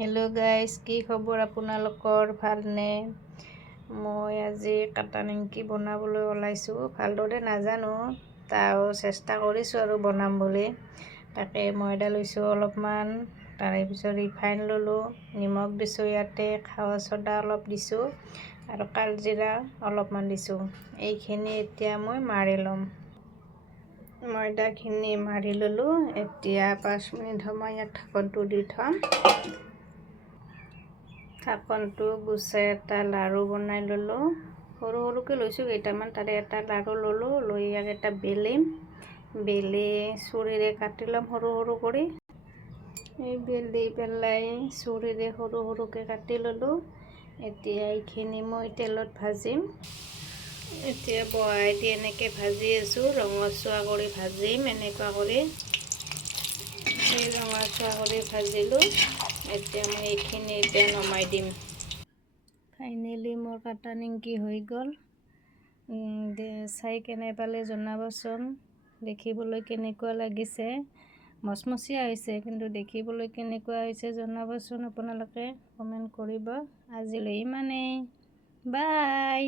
Hello guys কি খবৰ আপোনালোকৰ? ভালনে? মই আজি কাটা নিমকি বনাবলৈ ওলাইছোঁ। ভালদৰে নাজানো তাও চেষ্টা কৰিছোঁ আৰু বনাম বুলি। তাকে ময়দা লৈছোঁ অলপমান তাৰে পিছত ৰিফাইন ল'লোঁ নিমখ দিছোঁ ইয়াতে খাৱা চ'দা অলপ দিছোঁ আৰু কালজিৰা অলপমান দিছোঁ। এইখিনি এতিয়া মই মাৰি ল'ম। ময়দাখিনি মাৰি ল'লোঁ। এতিয়া পাঁচ মিনিট সময় ইয়াত ঢাকনটো দি থ'ম। ঢাকনটো গুচাই এটা লাড়ু বনাই ল'লোঁ। সৰু সৰুকৈ লৈছোঁ কেইটামান তাৰে এটা লাড়ু ল'লোঁ লৈ ইয়াক এটা বেলিম। বেলি চুৰিৰে কাটি ল'ম সৰু সৰু কৰি। এই বেলি পেলাই চুৰিৰে সৰু সৰুকৈ কাটি ল'লোঁ। এতিয়া এইখিনি মই তেলত ভাজিম। এতিয়া বহাই দি এনেকৈ ভাজি আছোঁ ৰঙচুৱা কৰি ভাজিম এনেকুৱা কৰি। এই ৰঙচুৱা কৰি ভাজিলোঁ। এতিয়া মই এইখিনি এতিয়া নমাই দিম। ফাইনেলি মোৰ কাটা নিমকি হৈ গ'ল? চাই কেনে পালে জনাবচোন। দেখিবলৈ কেনেকুৱা লাগিছে? মচমচীয়া হৈছে, কিন্তু দেখিবলৈ কেনেকুৱা হৈছে জনাবচোন আপোনালোকে। কমেণ্ট কৰিব আজিলৈ ইমানেই। বাই